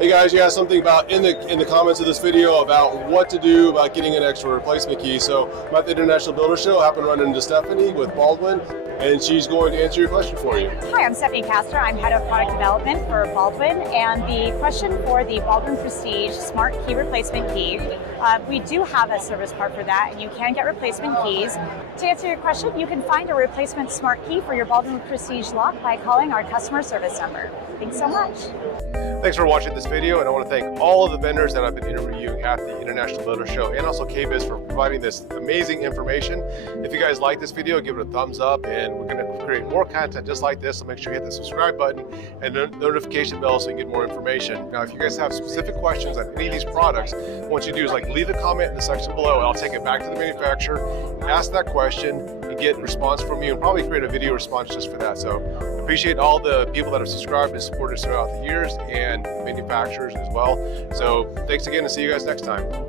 Hey guys, you asked something about in the comments of this video about what to do about getting an extra replacement key. So I'm at the International Builder Show. I happened to run into Stephanie with Baldwin, and she's going to answer your question for you. Hi, I'm Stephanie Castor. I'm head of product development for Baldwin, and the question for the Baldwin Prestige Smart Key Replacement Key, we do have a service part for that, and you can get replacement keys. To answer your question, you can find a replacement smart key for your Baldwin Prestige lock by calling our customer service number. Thanks so much. Thanks for watching this video, and I want to thank all of the vendors that I've been interviewing at the International Builder Show, and also KBIS for providing this amazing information. If you guys like this video, give it a thumbs up, and we're going to create more content just like this, so make sure you hit the subscribe button and the notification bell so you can get more information. Now, if you guys have specific questions on any of these products, what you do is leave a comment in the section below, and I'll take it back to the manufacturer, ask that question, and get a response from you, and probably create a video response just for that. So appreciate all the people that have subscribed and supported us throughout the years, and manufacturers as well. So thanks again, and see you guys next time.